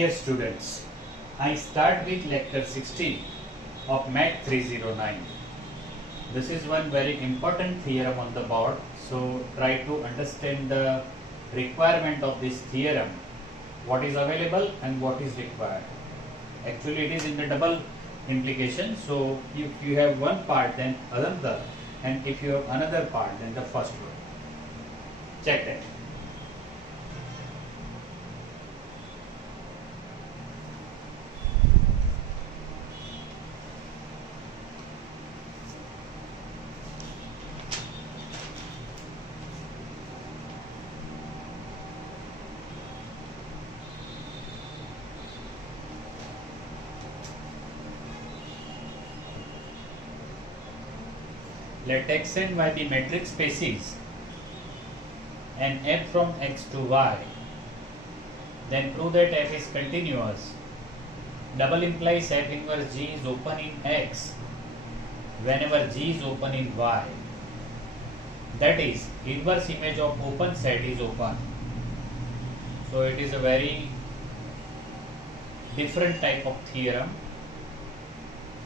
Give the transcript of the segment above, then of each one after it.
Dear students, I start with lecture 16 of Math 309. This is one very important theorem on the board, so try to understand the requirement of this theorem, what is available and what is required. Actually it is in the double implication, so if you have one part then another, and if you have another part then the first one. Check that. Let x and y be metric spaces and f from x to y. Then prove that f is continuous. Double implies f inverse g is open in x whenever g is open in y. That is, inverse image of open set is open. So it is a very different type of theorem.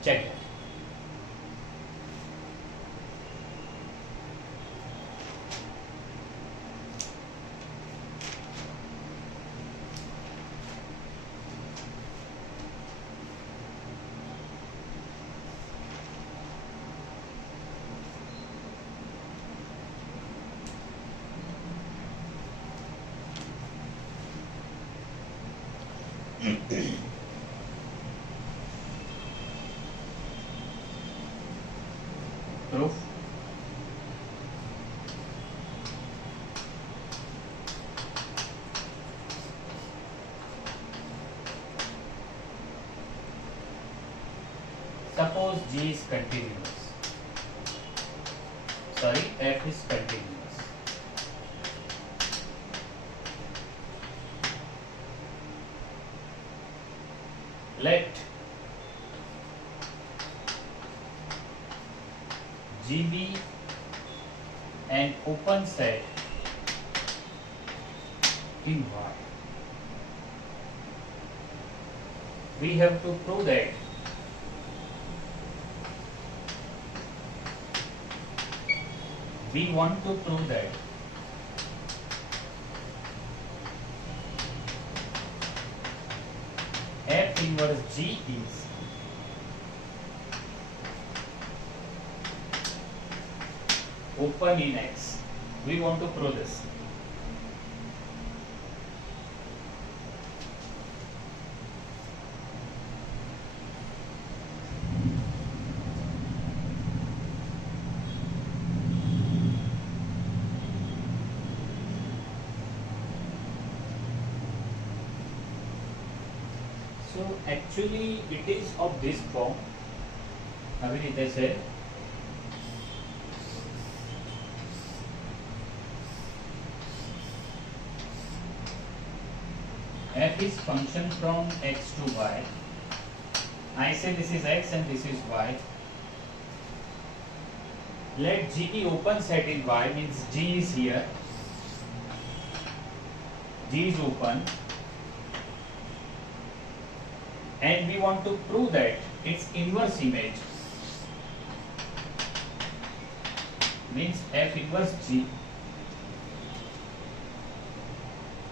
Check it. Proof. Suppose G is continuous. Sorry, F is continuous. Let G be an open set in Y. We have to prove that we want to prove that F inverse G is open in X. We want to prove this. So actually it is of this form. अभी रीते से f is function from x to y. I say this is x and this is y. Let G be open set in y, means G is here. G is open. And we want to prove that its inverse image means f inverse G.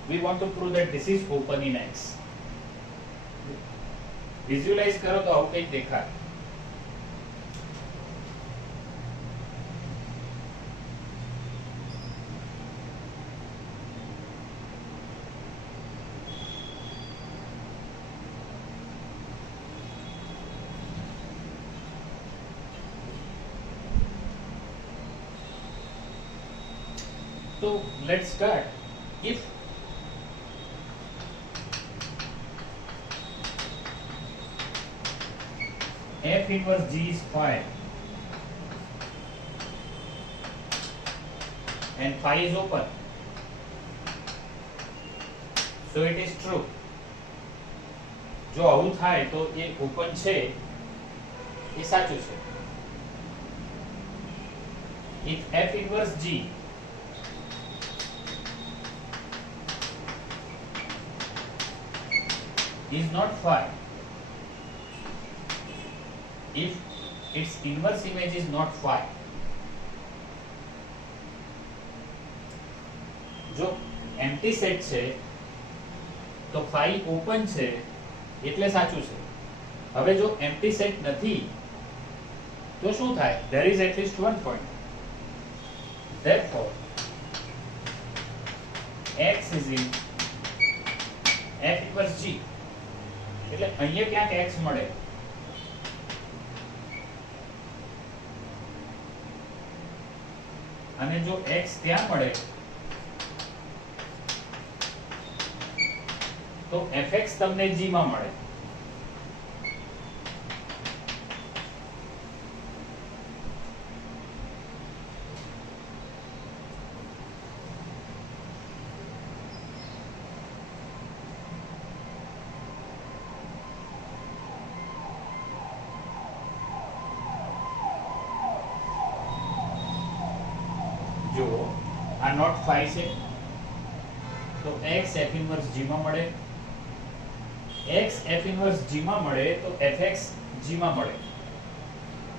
We want to prove that this is open in X. Visualize करो तो out एक देखा है. So let's start. If F inverse G is 5 and phi is open, so it is true. जो આવું થાય તો એ open છે એ સાચું છે. If F inverse G is not phi. If its inverse image is not phi, જો empty set છે તો phi open છે એટલે સાચું છે. હવે જો empty set નથી તો શું થાય? There is at least one point. Therefore, x is in f inverse g. એટલે અહીંયા ક્યાંક x મળે. અને જો x ત્યાં મળે તો fx તમને g માં મળે. જો આ નોટ phi છે તો x f inverse g માં મળે. x f inverse g માં મળે તો fx g માં મળે.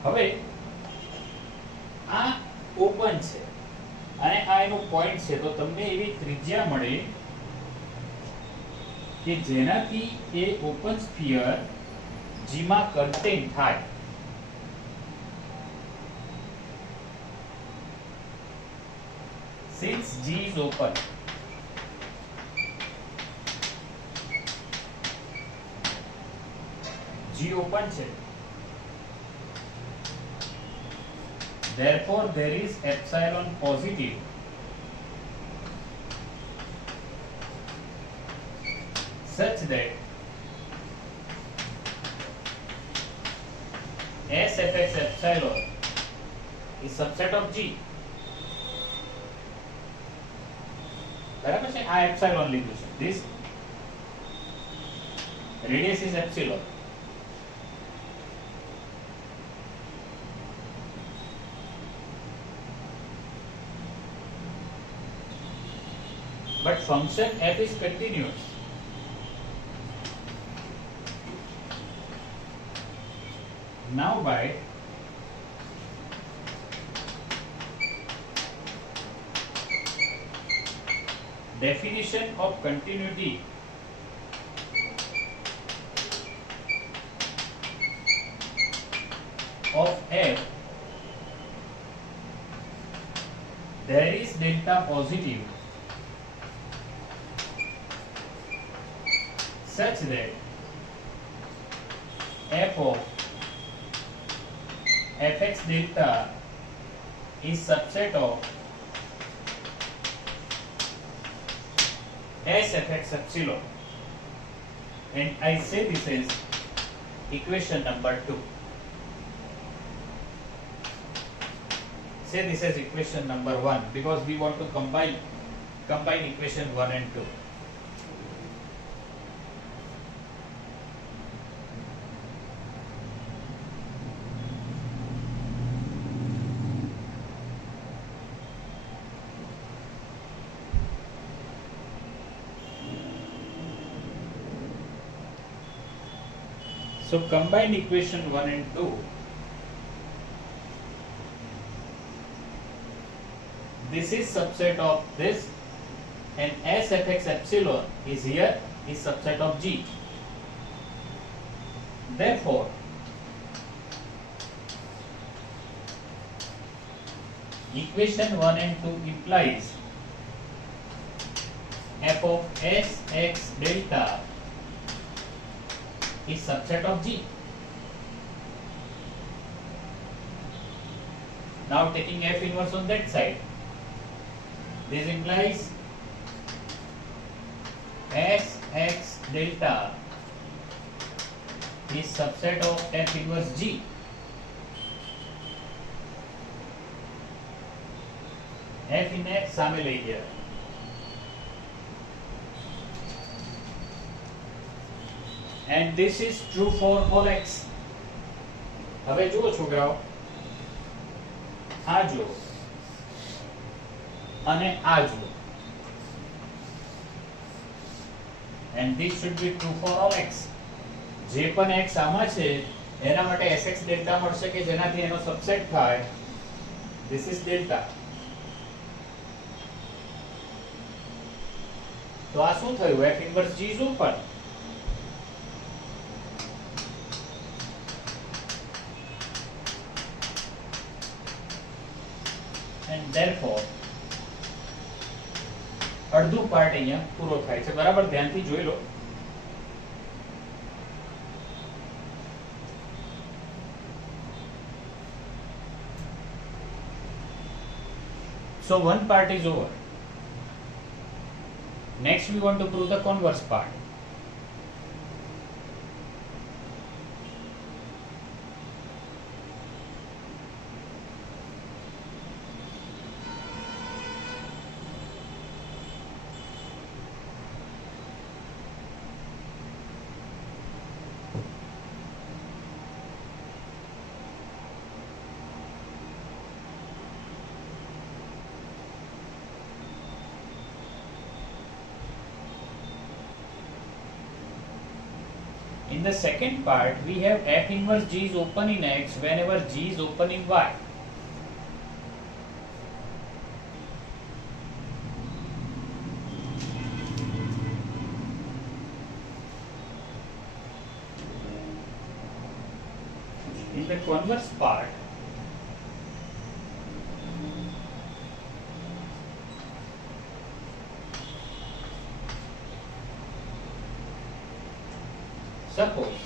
હવે આ ઓપન છે અને આ એનો પોઈન્ટ છે તો તમને એવી ત્રિજ્યા મળે કે જેનાથી એ ઓપન સ્ફિયર g માં કન્ટેન થાય. Since G is open, G open છે, therefore there is epsilon positive such that S fx epsilon is subset of G. બરાબર છે? આ એપ્સિલોન લીધું છે. This radius is epsilon. But function f is continuous. Now by definition of continuity of f, there is delta positive such that f of fx delta is subset of S fx epsilon, and I say this is equation number 2. Say this is equation number 1 because we want to combine equation 1 and 2. So combine equation 1 and 2. This is subset of this, and S fx epsilon is here, is subset of G. Therefore, equation 1 and 2 implies f of S x delta is subset of G. Now taking f inverse on that side, this implies S x delta is subset of f inverse G. f in x સામે લઈ ગયા. And this is true for all x. હવે જુઓ છોકરાઓ, આ જુઓ અને આ જુઓ. and this should be true for all x. જે પણ x આમાં છે એના માટે sx ડેલ્ટા મળશે કે જેનાથી એનો સબસેટ થાય. This is delta. તો આ શું થયું? f inverse g is open. And therefore અડધું પાર્ટ અહીંયા પૂરો થાય છે. બરાબર ધ્યાનથી જોઈ લો. So one part is over. Next we want to prove the converse part. In the second part, we have f inverse g is open in x whenever g is open in y. In the converse part, suppose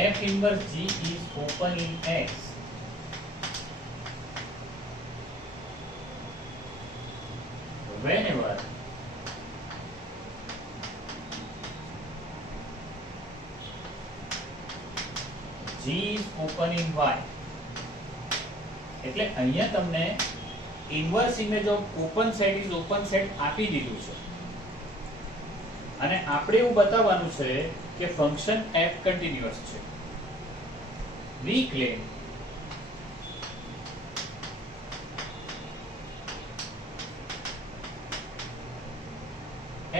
f inverse g is open in x whenever g is open in y. એટલે અહીંયા તમને inverse image of open set is open set આપી દીધું છે અને આપણે એવું બતાવવાનું છે કે ફંક્શન f કન્ટિન્યુઅસ છે. We claim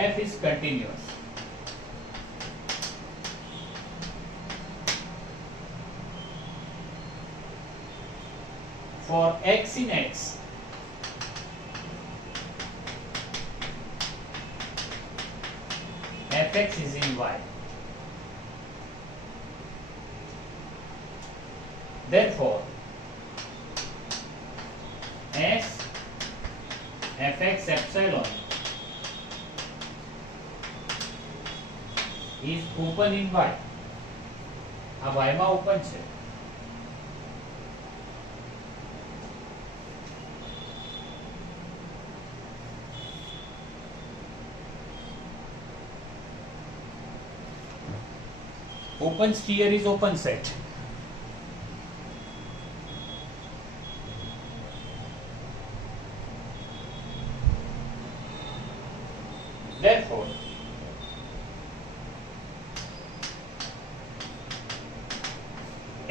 f is continuous for x in x fx is in y. Therefore, s fx epsilon is open in y. આ y માં ઓપન છે. Open sphere is open set. Therefore,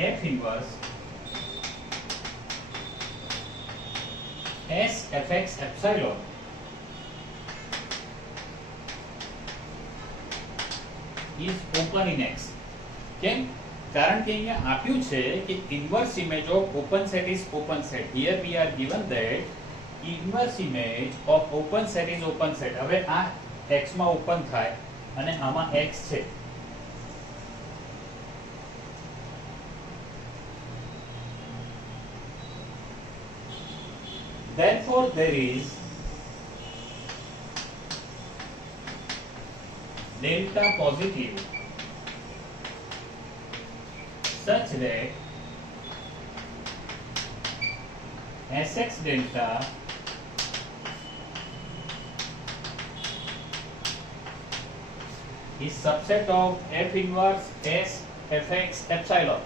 f inverse s fx epsilon is open in x. કેમ? કારણ કે અહીંયા આપ્યું છે કે inverse image of open set is open set. Here we are given that inverse image of open set is open set. હવે આ x માં ઓપન થાય અને આમાં x છે. Therefore there is delta positive such that Sx delta is subset of f inverse s fx epsilon.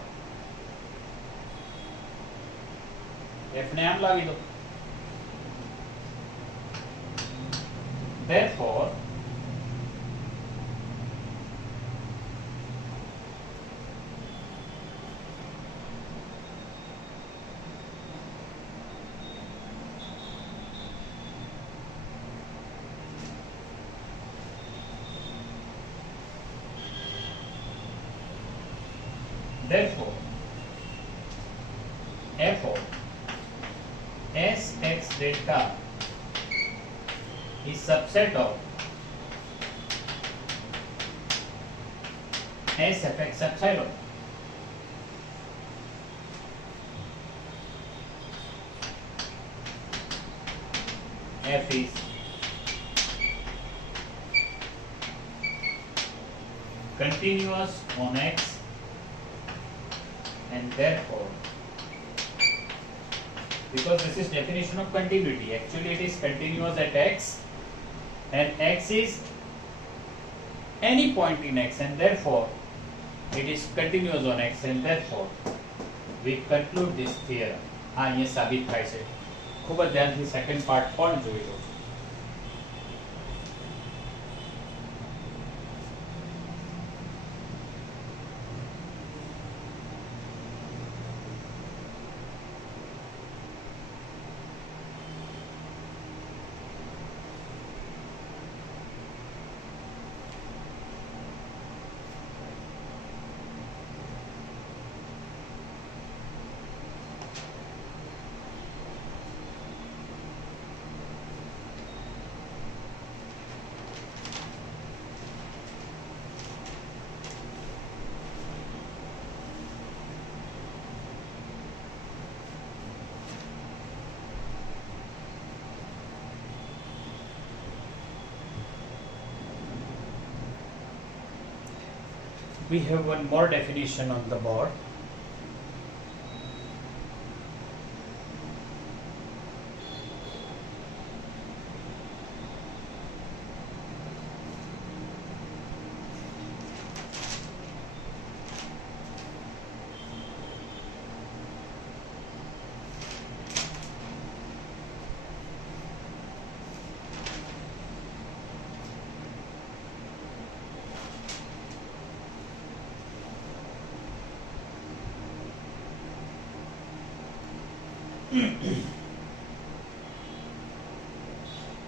f ને આમ લાવી દો. Therefore therefore f of Sx delta is subset of Sfx epsilon. F is continuous on x, and therefore, because this is definition of continuity, actually it is continuous at x, and x is any point in x, and therefore it is continuous on x, and therefore we conclude this theorem. આ અહીંયા સાબિત થાય છે. ખૂબ જ ધ્યાનથી second part પણ જોઈ લો. We have one more definition on the board.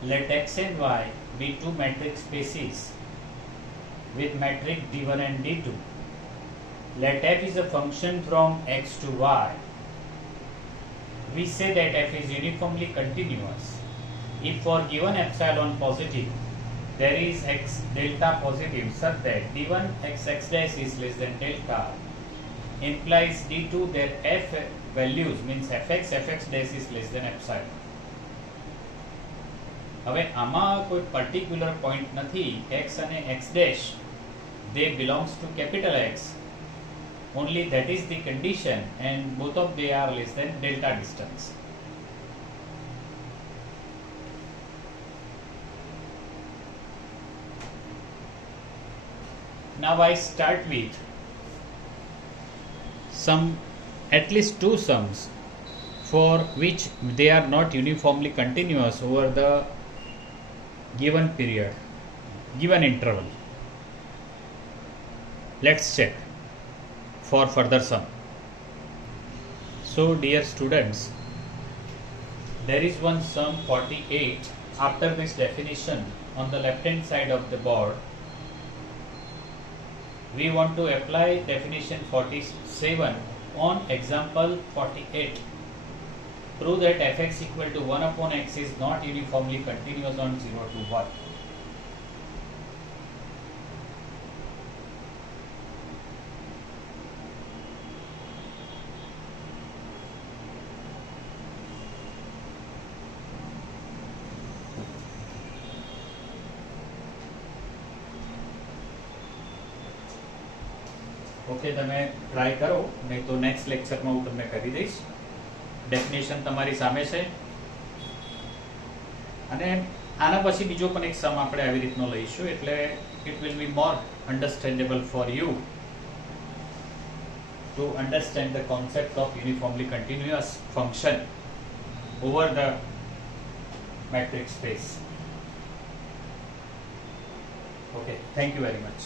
Let x and y be two matrix spaces with matrix D1 and D2. Let f is a function from x to y. We say that f is uniformly continuous if for given epsilon positive there is x delta positive such that D1 x dash is less than delta, implies D2 their f values means fx dash is less than epsilon. હવે આમાં કોઈ particular point નથી. x અને x dash they belongs to capital X, only that is the condition, and both of they are less than delta distance. Now I start with some, at least two sums for which they are not uniformly continuous over the given period, given interval. Let's check for further sum. So dear students, there is one sum 48 after this definition on the left hand side of the board. We want to apply definition 47 on example 48. Prove that fx equal to 1 upon x is not uniformly continuous on 0 to 1. Okay, તમે try કરો, નહીં તો next લેક્ચરમાં હું તમને કરી દઈશ. Definition તમારી સામે છે, અને આના પછી બીજો પણ એક સમ આપણે આવી રીતનો લઈશું, એટલે it will be more understandable for you to understand the concept of uniformly continuous function over the metric space. Okay, thank you very much.